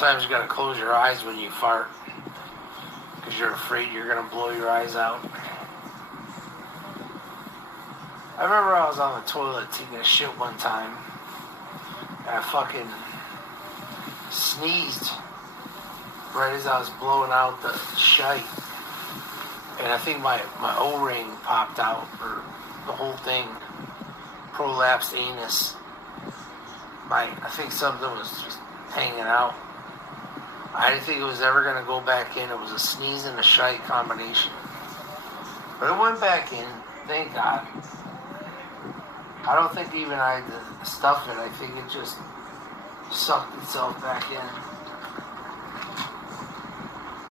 Sometimes you gotta close your eyes when you fart because you're afraid you're gonna blow your eyes out. I remember I was on the toilet taking a shit one time and I fucking sneezed right as I was blowing out the shite. And I think my O-ring popped out, or the whole thing, prolapsed anus. I think something was just hanging out. I didn't think it was ever going to go back in. It was a sneeze and a shite combination. But it went back in, thank God. I don't think even I had to stuff it. I think it just sucked itself back in.